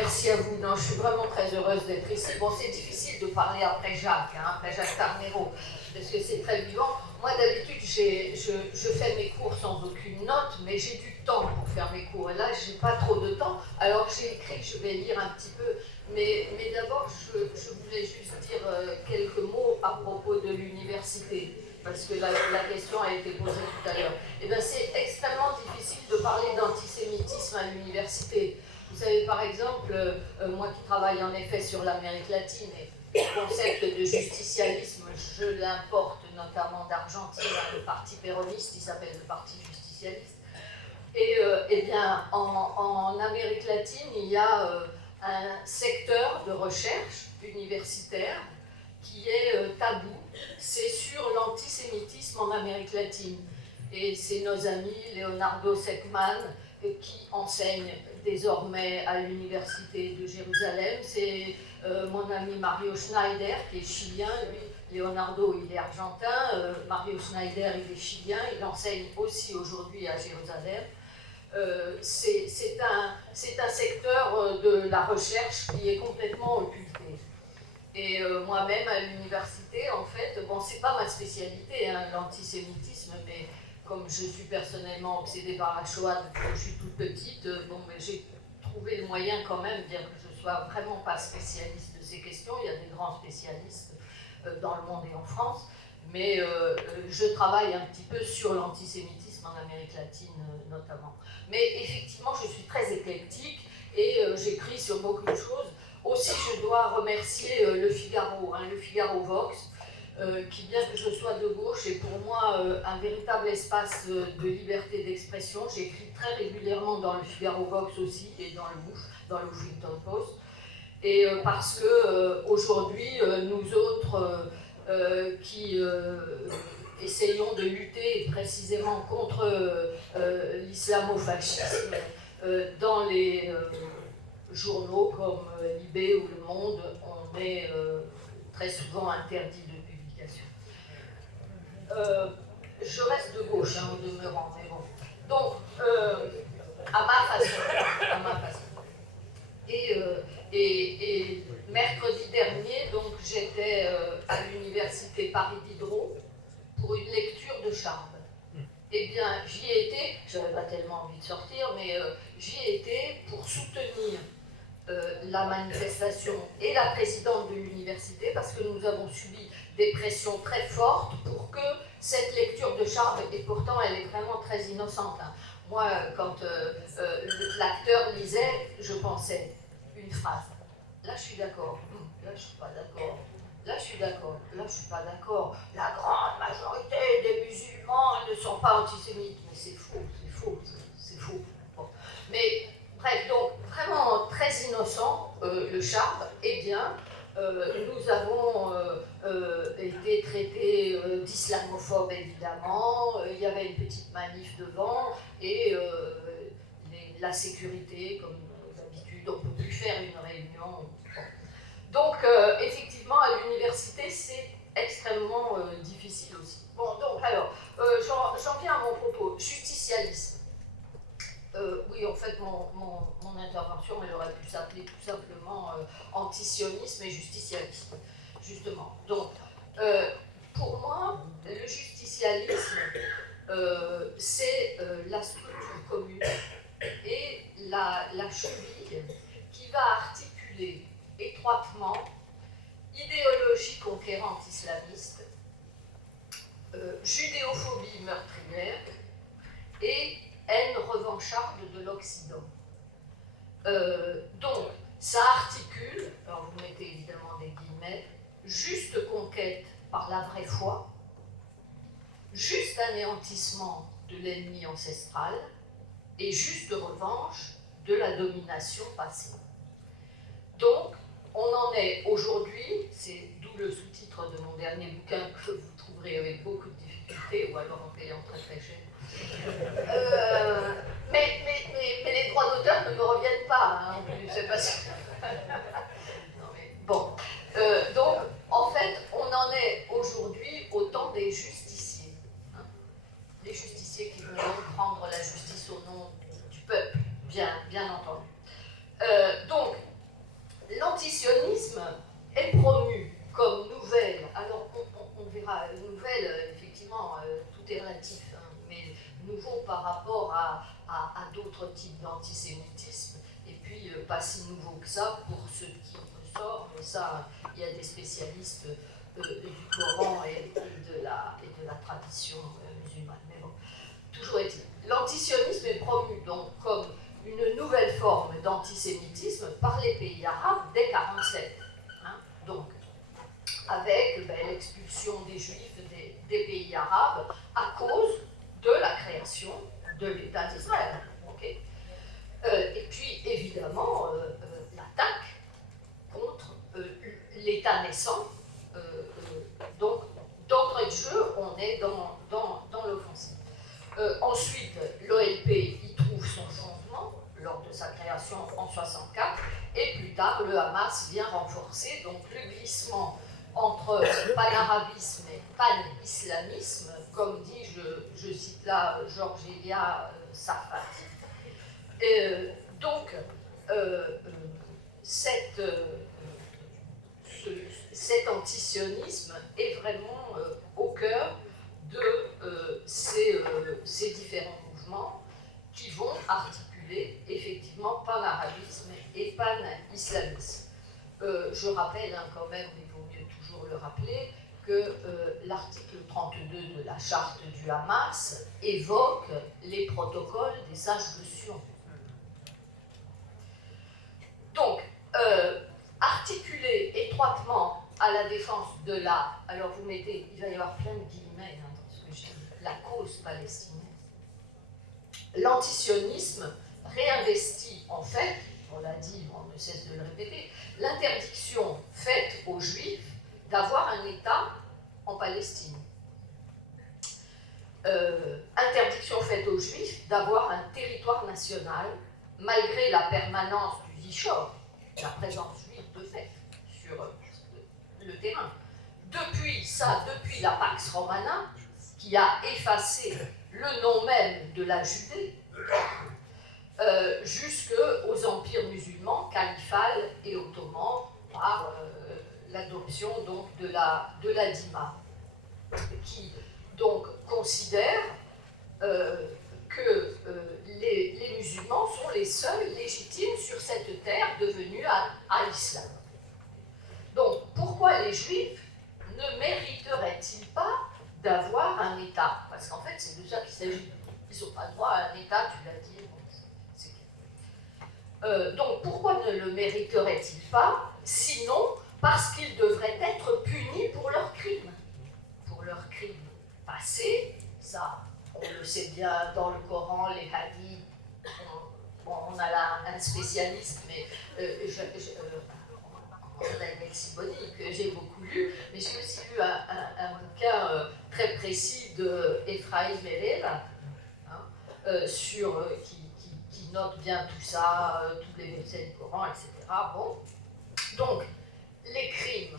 Merci à vous. Non, je suis vraiment très heureuse d'être ici. Bon, c'est difficile de parler après Jacques, après Jacques Tarnero, parce que c'est très vivant. Moi, d'habitude, je fais mes cours sans aucune note, mais j'ai du temps pour faire mes cours. Et là, j'ai pas trop de temps. Alors, j'ai écrit, je vais lire un petit peu. Mais d'abord, je voulais juste dire quelques mots à propos de l'université, parce que la question a été posée tout à l'heure. Eh bien, c'est extrêmement difficile de parler d'antisémitisme à l'université. Vous savez, par exemple, moi qui travaille en effet sur l'Amérique latine, et le concept de justicialisme, je l'importe notamment d'Argentine, le parti péroniste, il s'appelle le parti justicialiste. Et eh bien, en Amérique latine, il y a un secteur de recherche universitaire qui est tabou, c'est sur l'antisémitisme en Amérique latine. Et c'est nos amis Leonardo Seckman qui enseigne désormais à l'université de Jérusalem. C'est mon ami Mario Schneider qui est chilien, lui, Leonardo il est argentin, Mario Schneider il est chilien, il enseigne aussi aujourd'hui à Jérusalem. C'est un secteur de la recherche qui est complètement occulté. Et moi-même à l'université, en fait, bon, c'est pas ma spécialité, hein, l'antisémitisme, mais comme je suis personnellement obsédée par la Shoah depuis que je suis toute petite, bon, mais j'ai trouvé le moyen quand même, bien que je ne sois vraiment pas spécialiste de ces questions, il y a des grands spécialistes dans le monde et en France, mais je travaille un petit peu sur l'antisémitisme en Amérique latine notamment. Mais effectivement, je suis très éclectique et j'écris sur beaucoup de choses. Aussi, je dois remercier Le Figaro, hein, Le Figaro Vox, qui, bien que je sois de gauche, est pour moi un véritable espace de liberté d'expression. J'écris très régulièrement dans Le Figaro Vox aussi, et dans le Huffington Post. Et parce que aujourd'hui, nous autres qui essayons de lutter précisément contre l'islamo-fascisme dans les journaux comme Libé ou Le Monde, on est très souvent interdit de publication. Je reste de gauche, hein, au demeurant, mais bon. Donc, à ma façon. Et mercredi dernier, donc, j'étais à l'université Paris Diderot pour une lecture de Charb. Eh bien, j'y ai été, j'avais pas tellement envie de sortir, mais j'y ai été pour soutenir la manifestation et la présidente de l'université, parce que nous avons subi des pressions très fortes pour que cette lecture de Charb, et pourtant elle est vraiment très innocente. Hein. Moi, quand l'acteur lisait, je pensais une phrase. Là, je suis d'accord. Là, je suis pas d'accord. Là, je suis d'accord. Là, je suis pas d'accord. La grande majorité des musulmans ne sont pas antisémites. Mais c'est faux, c'est faux. Bon. Mais bref, donc vraiment très innocent, le Charb. Eh bien, nous avons été traités d'islamophobes, évidemment. Il y avait une petite manif devant et la sécurité, comme d'habitude, on ne peut plus faire une réunion. Bon. Donc, effectivement, à l'université, c'est extrêmement difficile aussi. Bon, donc, alors, j'en viens à mon propos. Justicialisme. Oui, en fait, mon intervention, elle aurait pu s'appeler tout simplement antisionisme et justicialisme, justement. Donc, pour moi, le justicialisme, c'est la structure commune et la cheville qui va articuler étroitement idéologie conquérante islamiste, judéophobie meurtrière et haine revancharde de l'Occident. Donc, ça articule, alors vous mettez évidemment des guillemets, juste conquête par la vraie foi, juste anéantissement de l'ennemi ancestral et juste revanche de la domination passée. Donc, on en est aujourd'hui, c'est d'où le sous-titre de mon dernier bouquin que vous trouverez avec beaucoup de difficultés ou alors en payant très très cher. Mais les droits d'auteur ne me reviennent pas, hein, c'est pas sûr. Non, mais bon. Donc, en fait, on en est aujourd'hui au temps des justiciers. Hein. Les justiciers qui vont donc prendre la justice au nom du peuple, bien entendu. Donc, nouvelle, effectivement, tout est relatif, hein, mais nouveau par rapport à d'autres types d'antisémitisme, et puis pas si nouveau que ça pour ce qui ressort, mais ça, il y a des spécialistes du Coran et de la tradition musulmane. Mais bon, toujours est-il. L'antisionisme est promu donc comme une nouvelle forme d'antisémitisme par les pays arabes dès 1947. Hein, donc, avec l'expulsion des Juifs des pays arabes à cause de la création de l'État d'Israël. Okay, et puis, évidemment, l'attaque contre l'État naissant. Donc, d'entrée de jeu, on est dans l'offensive. Ensuite, l'OLP y trouve son fondement lors de sa création en 1964, et plus tard, le Hamas vient renforcer donc, le glissement entre panarabisme et pan-islamisme, comme dit, je cite là Georges Elia Sarfati. Donc, cet antisionisme est vraiment au cœur de ces différents mouvements qui vont articuler effectivement panarabisme et pan-islamisme. Je rappelle quand même, il vaut mieux toujours le rappeler, que l'article 32 de la charte du Hamas évoque les protocoles des sages de Sion. Donc, articulé étroitement à la défense de la... Alors vous mettez, il va y avoir plein de guillemets hein, dans ce que je dis, la cause palestinienne. L'antisionisme réinvestit en fait, on l'a dit, on ne cesse de le répéter, l'interdiction faite aux Juifs d'avoir un État en Palestine. Interdiction faite aux Juifs d'avoir un territoire national, malgré la permanence du Zichor, la présence juive de fait sur le terrain. Depuis la Pax Romana, qui a effacé le nom même de la Judée, jusqu'aux empires musulmans, califal et ottoman, par l'adoption donc de la Dima, qui donc considère que les musulmans sont les seuls légitimes sur cette terre devenue à l'islam. Donc, pourquoi les Juifs ne mériteraient-ils pas d'avoir un État? Parce qu'en fait, c'est de ça qu'il s'agit. Ils n'ont pas le droit à un État, tu l'as dit. Donc, pourquoi ne le mériteraient-ils pas? Sinon, parce qu'ils devraient être punis pour leurs crimes. Pour leurs crimes passés, ça, on le sait bien dans le Coran, les hadiths. On a là un spécialiste, mais Daniel Siboni, que j'ai beaucoup lu, mais j'ai aussi lu un bouquin très précis de Ephraim Merel, hein, qui note bien tout ça, tous les versets du Coran, etc. Bon. Donc, les crimes,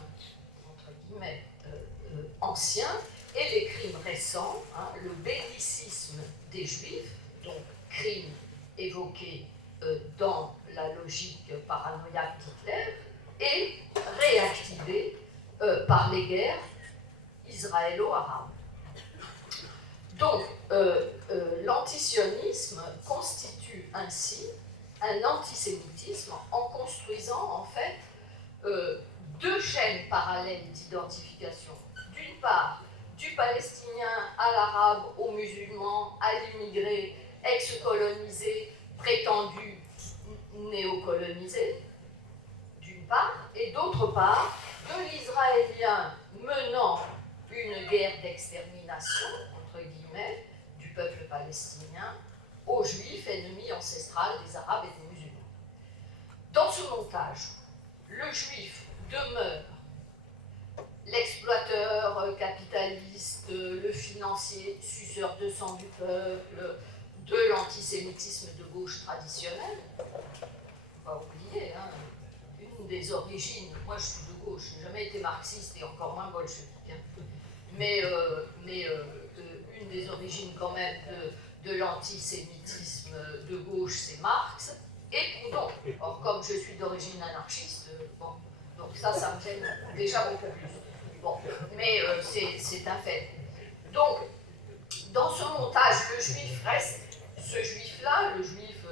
entre guillemets, anciens, et les crimes récents, hein, le bellicisme des Juifs, donc crimes évoqués dans la logique paranoïaque d'Hitler, et réactivé par les guerres israélo-arabes. Donc, l'antisionisme constitue ainsi un antisémitisme en construisant en fait deux chaînes parallèles d'identification. D'une part, du palestinien à l'arabe, au musulman, à l'immigré, ex-colonisé, prétendu néocolonisé, d'une part, et d'autre part, de l'israélien menant une guerre d'extermination, entre guillemets, du peuple palestinien, aux juifs ennemis ancestrales des arabes et des musulmans. Dans ce montage, le juif demeure l'exploiteur capitaliste, le financier, suceur de sang du peuple, de l'antisémitisme de gauche traditionnel. Il ne faut pas oublier, hein, une des origines, moi je suis de gauche, je n'ai jamais été marxiste et encore moins bolchevique, hein, mais une des origines quand même de l'antisémitisme de gauche, c'est Marx et Proudhon. Or, comme je suis d'origine anarchiste, bon, donc ça me gêne déjà beaucoup plus. Bon, mais c'est un fait. Donc, dans ce montage, le juif reste ce juif-là, le juif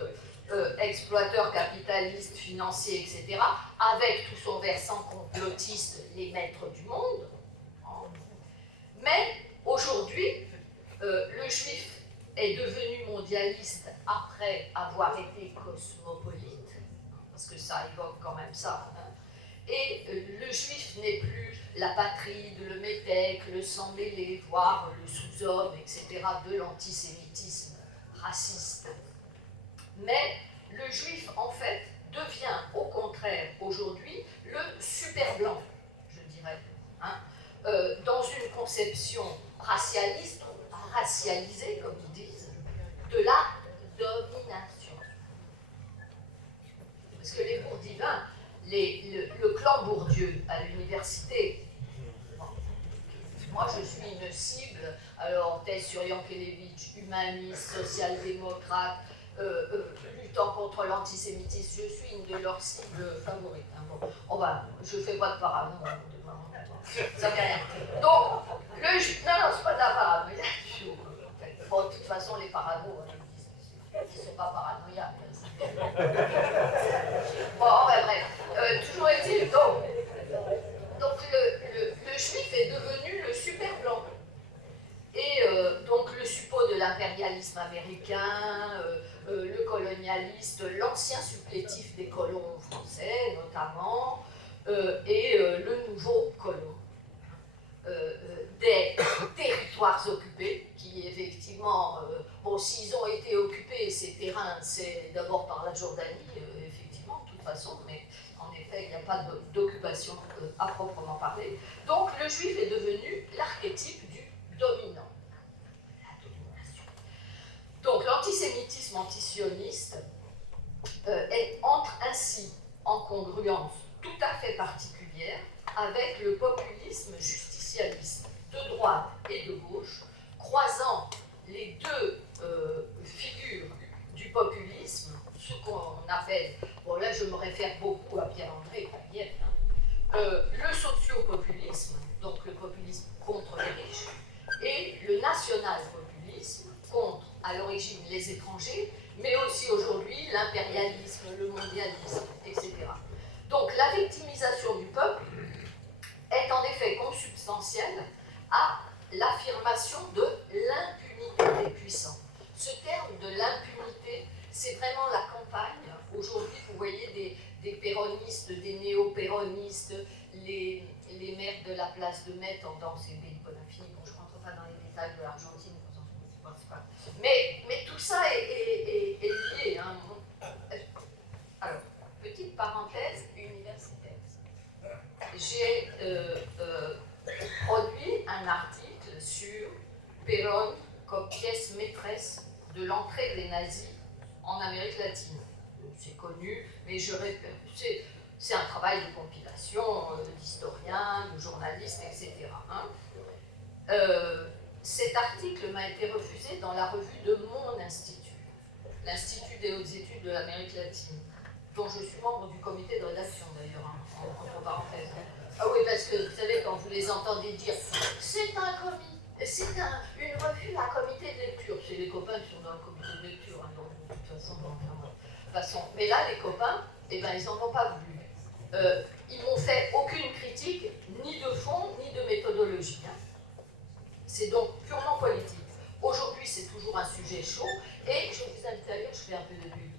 exploiteur, capitaliste, financier, etc., avec tout son versant complotiste, les maîtres du monde. Mais aujourd'hui, le juif est devenu mondialiste après avoir été cosmopolite, parce que ça évoque quand même ça. Hein. Et le juif n'est plus la patrie, le métèque, le sang mêlé, voire le sous-homme, etc., de l'antisémitisme raciste. Mais le juif, en fait, devient au contraire aujourd'hui le super blanc, je dirais, hein, dans une conception racialiste, racialisée, comme ils disent, de la domination. Parce que les Bourdievins, le clan Bourdieu à l'université, moi je suis une cible, alors thèse sur Yankelevitch, humaniste, social-démocrate, luttant contre l'antisémitisme, je suis une de leurs cibles favorites. Hein. Bon, je ne fais pas de parano, ça fait rien. Donc, non, c'est pas de la parano, bon, de toute façon, les paranos, ils ne sont pas paranoïaques. Bon, bref, toujours est-il, donc le juif est devenu le super blanc. Et donc le suppôt de l'impérialisme américain, le colonialiste, l'ancien supplétif des colons français notamment, et le nouveau colon. Des territoires occupés, qui effectivement, bon, s'ils ont été occupés, ces terrains, c'est d'abord par la Jordanie, effectivement, de toute façon, mais en effet, il n'y a pas d'occupation à proprement parler. Donc le juif est devenu l'archétype du dominant. La domination. Donc l'antisémitisme antisioniste entre ainsi en congruence tout à fait particulière avec le populisme justicialiste de droite et de gauche, croisant les deux figures du populisme, ce qu'on appelle, bon là je me réfère beaucoup à Pierre-André Taguieff, le sociopopulisme, donc le populisme contre les riches, et le national-populisme contre, à l'origine, les étrangers, mais aussi aujourd'hui l'impérialisme, le mondialisme, etc. Donc la victimisation du peuple est en effet consubstantielle à l'affirmation de l'impunité des puissants. Ce terme de l'impunité, c'est vraiment la campagne. Aujourd'hui, vous voyez des péronistes, des néo-péronistes, les maires de la place de Mai dans ces pays Bonafini. Bon, je ne rentre pas dans les détails de l'Argentine, mais tout ça est lié. Hein. Alors, petite parenthèse universitaire. J'ai produit un article sur Perón comme pièce maîtresse de l'entrée des nazis en Amérique latine. C'est connu, mais c'est un travail de compilation d'historiens, de journalistes, etc. Hein. Cet article m'a été refusé dans la revue de mon institut, l'Institut des hautes études de l'Amérique latine, dont je suis membre du comité de rédaction d'ailleurs, hein, entre parenthèses. Ah oui, parce que vous savez, quand vous les entendez dire c'est une revue à comité de lecture, c'est les copains qui sont dans le comité de lecture, hein, donc de toute façon. Mais là, les copains, eh ben, ils n'en ont pas voulu. Ils m'ont fait aucune critique, ni de fond, ni de méthodologie. Hein. C'est donc purement politique. Aujourd'hui, c'est toujours un sujet chaud, et je vous invite à lire, je fais un peu de pub.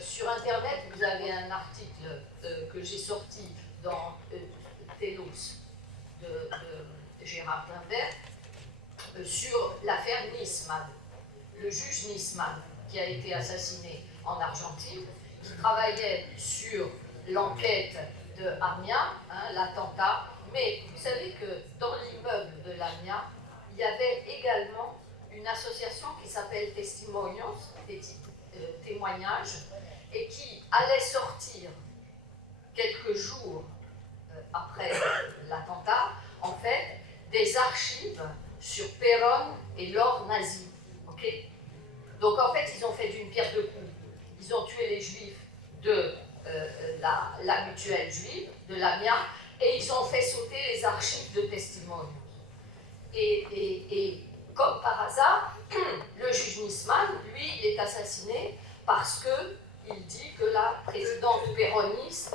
Sur Internet, vous avez un article que j'ai sorti dans Telos de Gérard Glimbert sur l'affaire Nisman, le juge Nisman, qui a été assassiné en Argentine, qui travaillait sur l'enquête de Armia, hein, l'attentat, mais vous savez que dans l'immeuble de l'Armia, il y avait également une association qui s'appelle Testimonios, témoignages, et qui allait sortir quelques jours après l'attentat, en fait, des archives sur Perón et l'or nazi. Okay. Donc en fait, ils ont fait d'une pierre deux coups. Ils ont tué les juifs de la mutuelle juive, de l'AMIA, et ils ont fait sauter les archives de testimonials. Et comme par hasard, le juge Nisman, lui, il est assassiné parce qu'il dit que la présidente péroniste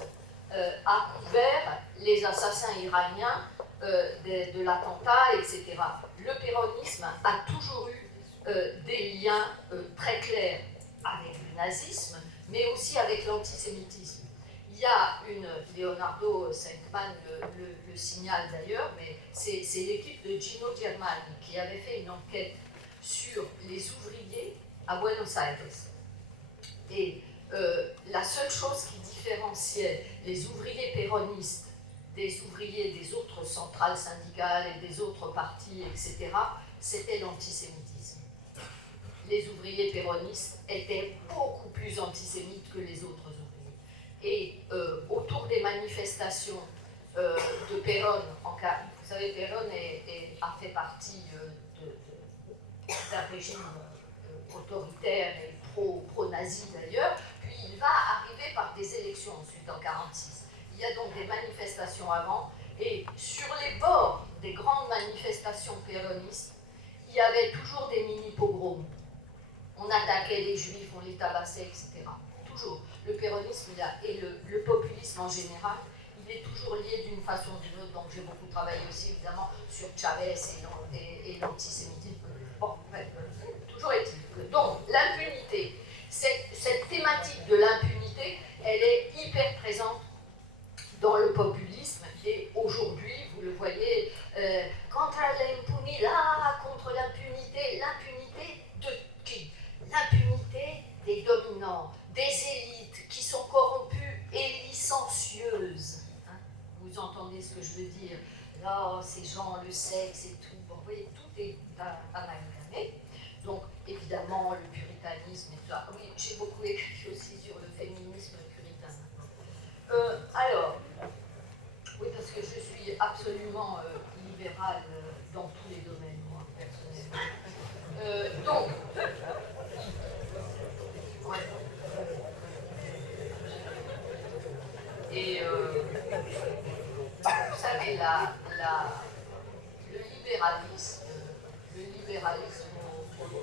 a couvert les assassins iraniens de l'attentat, etc. Le péronisme a toujours eu des liens très clairs avec le nazisme, mais aussi avec l'antisémitisme. Il y a Leonardo Senkman le signale d'ailleurs, mais c'est l'équipe de Gino Germani qui avait fait une enquête sur les ouvriers à Buenos Aires. Et la seule chose qui différenciait les ouvriers péronistes des ouvriers des autres centrales syndicales et des autres partis, etc., c'était l'antisémitisme. Les ouvriers péronistes étaient beaucoup plus antisémites que les autres ouvriers. Et autour des manifestations de Perón, vous savez, Perón a fait partie d'un régime autoritaire et pro-nazi d'ailleurs, puis il va arriver par des élections ensuite en 1946. Il y a donc des manifestations avant, et sur les bords des grandes manifestations péronistes, il y avait toujours des mini-pogroms. On attaquait les juifs, on les tabassait, etc. Toujours. Le péronisme et le populisme en général, il est toujours lié d'une façon ou d'une autre. Donc j'ai beaucoup travaillé aussi évidemment sur Chavez et l'antisémitisme. Bon, toujours est-il que donc l'impunité, cette thématique de l'impunité, elle est hyper présente dans le populisme. Et aujourd'hui, vous le voyez, contre l'impunidad, contre l'impunité, l'impunité de qui? L'impunité des dominants, des élites qui sont corrompues et licencieuses. Hein? Vous entendez ce que je veux dire? Là, ces gens, le sexe et tout, bon, vous voyez, tout est amalgamé. Donc, évidemment, le puritanisme et tout ça. Oui, j'ai beaucoup écrit aussi sur le féminisme puritain. Alors, oui, parce que je suis absolument libérale dans tous les domaines, moi, personnellement. Donc, ouais. Et vous savez, le libéralisme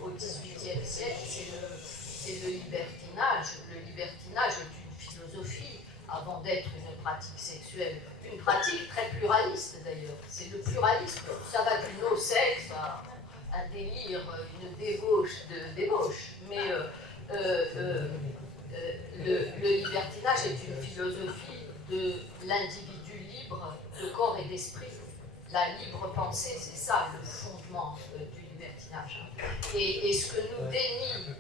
au XVIIIe siècle, c'est le libertinage. Le libertinage est une philosophie avant d'être une pratique sexuelle. Une pratique très pluraliste d'ailleurs. C'est le pluralisme. Ça va du no-sexe à un délire, une débauche de débauche. Mais le libertinage est une philosophie de l'individu libre de corps et d'esprit. La libre pensée, c'est ça le fondement du libertinage. Et ce que nous dénient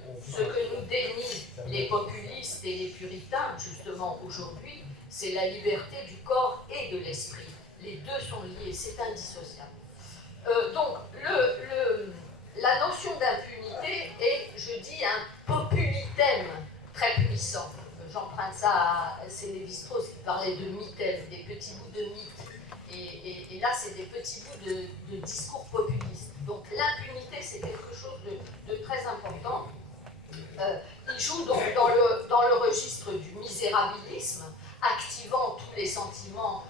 les populistes et les puritains, justement aujourd'hui, c'est la liberté du corps et de l'esprit. Les deux sont liés, c'est indissociable. Donc, la notion d'impunité est, je dis, un populithème très puissant. J'emprunte ça c'est Lévi-Strauss qui parlait de mythème, des petits bouts de mythe. Et là, c'est des petits bouts de discours populistes. Donc l'impunité, c'est quelque chose de très important. Il joue donc dans le registre du misérabilisme, activant tous les sentiments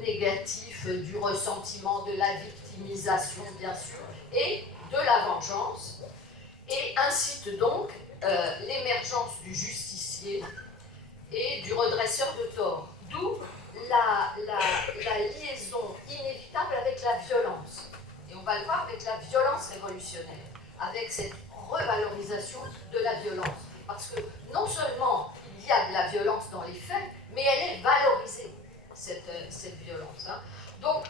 négatifs, du ressentiment, de la victimisation, bien sûr, et de la vengeance, et incite donc l'émergence du justicier et du redresseur de tort. D'où la liaison inévitable avec la violence. Et on va le voir avec la violence révolutionnaire, avec cette revalorisation de la violence. Parce que non seulement il y a de la violence dans les faits, mais elle est valorisée, cette violence. Hein. Donc,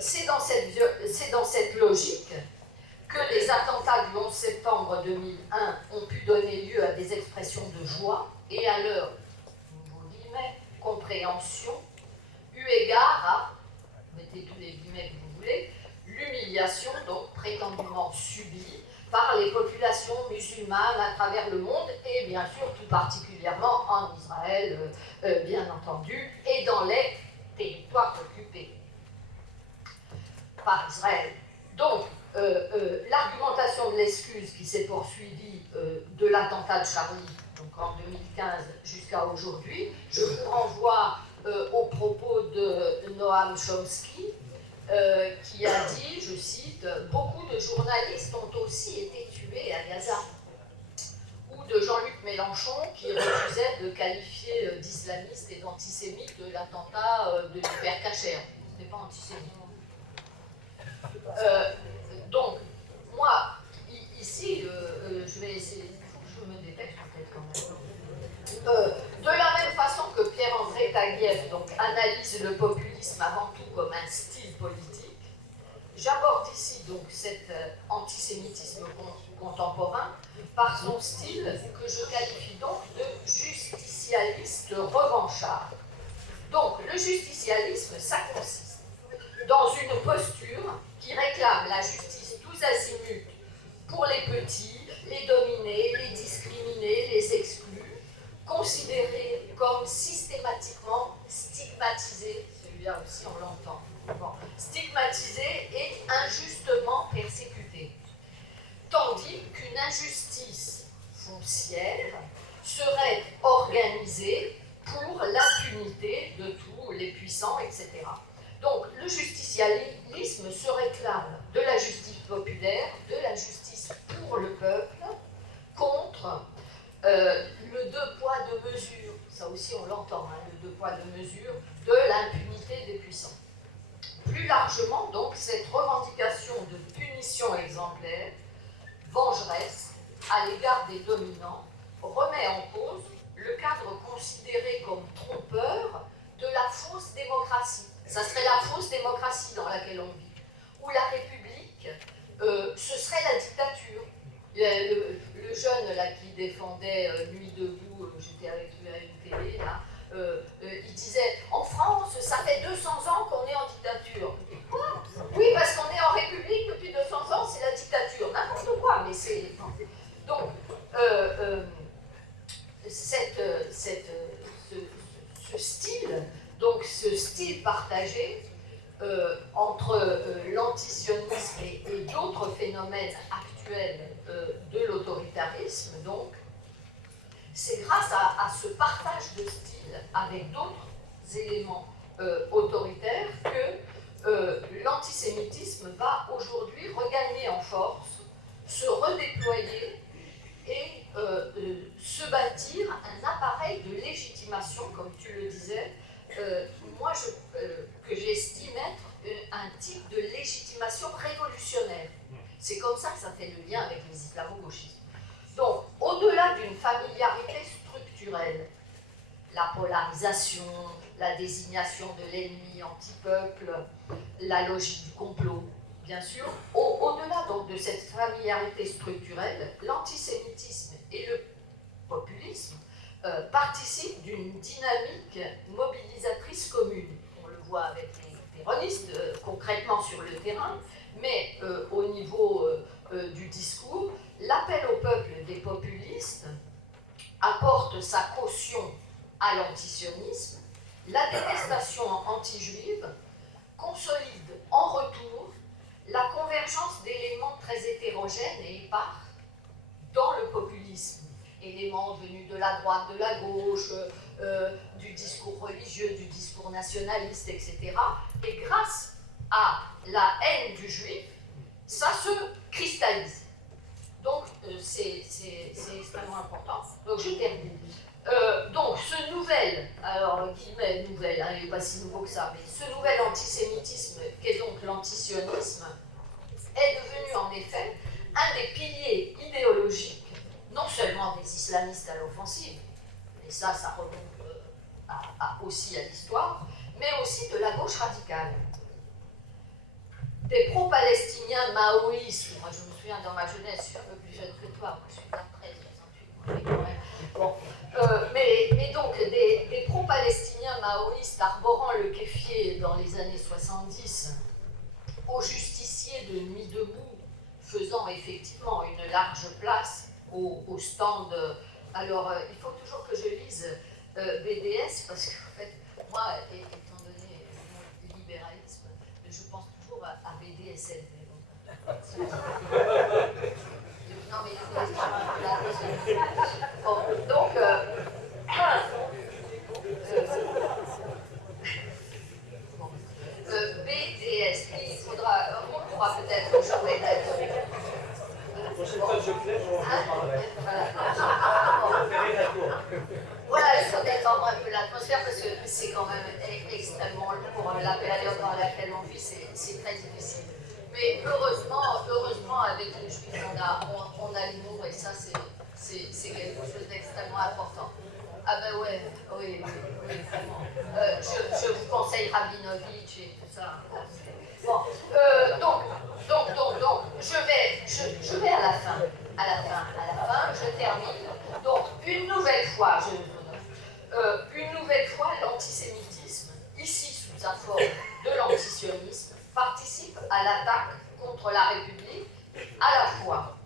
c'est dans cette logique que les attentats du 11 septembre 2001 ont pu donner lieu à des expressions de joie et à leur, nouveau guillemets, compréhension, eu égard à, mettez tous les guillemets que vous voulez, l'humiliation donc prétendument subie par les populations musulmanes à travers le monde et bien sûr tout particulièrement en Israël, bien entendu, et dans les territoires occupés par Israël. Donc, l'argumentation de l'excuse qui s'est poursuivie de l'attentat de Charlie, donc en 2015 jusqu'à aujourd'hui, je vous renvoie au propos de Noam Chomsky, qui a dit, je cite, « Beaucoup de journalistes ont aussi été tués à Gaza », ou de Jean-Luc Mélenchon, qui refusait de qualifier d'islamiste et d'antisémite l'attentat de l'Hypercacher. Ce n'est pas antisémite. Donc, moi, ici, je vais essayer, il faut que je me détecte peut-être quand même. De la même façon que Pierre-André Taguieff donc, analyse le populisme avant tout comme un style politique, j'aborde ici donc cet antisémitisme contemporain par son style que je qualifie donc de justicialiste revanchard. Donc, le justicialisme, ça consiste dans une posture qui réclame la justice tous azimuts pour les petits, les dominés, les discriminés, les exclus, considérés comme systématiquement stigmatisés, celui-là aussi on l'entend, bon, stigmatisés et injustement persécutés. Tandis qu'une injustice foncière serait organisée pour l'impunité de tous les puissants, etc. Donc, le justicialisme se réclame de la justice populaire, de la justice pour le peuple, contre le deux poids, deux mesures, ça aussi on l'entend, hein, le deux poids, deux mesures, de l'impunité des puissants. Plus largement, donc, cette revendication de punition exemplaire, vengeresse, à l'égard des dominants, remet en cause le cadre considéré comme trompeur de la fausse démocratie. Ça serait la fausse démocratie dans laquelle on vit, où la République, ce serait la dictature. Le jeune là, qui défendait Nuit debout, j'étais avec lui à une télé, là, il disait « En France, ça fait 200 ans qu'on est en dictature. » Quoi ? Oui, parce qu'on est en République depuis 200 ans, c'est la dictature. N'importe quoi, mais c'est... Donc, ce style, donc ce style partagé entre l'antisionisme et d'autres phénomènes actuels de l'autoritarisme, donc, c'est grâce à ce partage de style avec d'autres éléments autoritaires que l'antisémitisme va aujourd'hui regagner en force, se redéployer et se bâtir un appareil de légitimation, comme tu le disais, moi que j'estime être un type de légitimation révolutionnaire. C'est comme ça que ça fait le lien avec les islamo-gauchistes. Donc, au-delà d'une familiarité structurelle, la polarisation, la désignation de l'ennemi anti-peuple, la logique du complot, bien sûr, au-delà donc de cette familiarité structurelle, l'antisémitisme et le populisme participent d'une dynamique mobilisatrice commune. On le voit avec les péronistes concrètement sur le terrain, mais au niveau du discours, l'appel au peuple des populistes apporte sa caution à l'antisionisme, la détestation anti-juive consolide en retour la convergence d'éléments très hétérogènes et épars dans le populisme. Éléments venus de la droite, de la gauche, du discours religieux, du discours nationaliste, etc. Et grâce à la haine du juif, ça se cristallise. Donc, c'est extrêmement important. Donc, je termine. Donc, ce nouvel, alors, guillemets, nouvel, hein, il n'est pas si nouveau que ça, mais ce nouvel antisémitisme, qui est donc l'antisionisme, est devenu en effet un des piliers idéologiques, non seulement des islamistes à l'offensive, mais ça remonte aussi à l'histoire, mais aussi de la gauche radicale. Des pro-palestiniens maoïstes, moi je me souviens dans ma jeunesse, je suis un peu plus jeune que toi, moi je suis d'après 68, quand même. Bon. Mais donc des pro-palestiniens maoïstes arborant le kéfier dans les années 70, aux justiciers de Nuit debout, faisant effectivement une large place au stand. Alors, il faut toujours que je lise BDS, parce qu'en fait, moi, étant donné mon libéralisme, je pense toujours à BDSM. Non, mais bon, donc, jamais d'avis. La prochaine fois que je plais, je en parlerai. Voilà, il faut détendre un peu l'atmosphère parce que c'est quand même extrêmement lourd. La période dans laquelle on vit, c'est très difficile. Mais heureusement, avec les Juifs, on a l'humour et ça, c'est quelque chose d'extrêmement important. Ah ben ouais, oui, vraiment. Je vous conseille Rabinovitch et tout ça. Bon, donc, je vais à la fin. À la fin, je termine. Donc, une nouvelle fois, l'antisémitisme, ici sous sa forme de l'antisionisme, participe à l'attaque contre la République, à la fois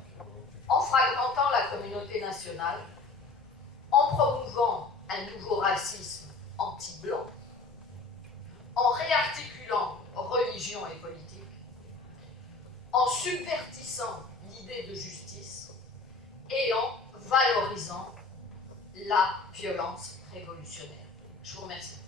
en fragmentant la communauté nationale, en promouvant un nouveau racisme anti-blanc, en réarticulant religion et politique, en subvertissant l'idée de justice et en valorisant la violence révolutionnaire. Je vous remercie.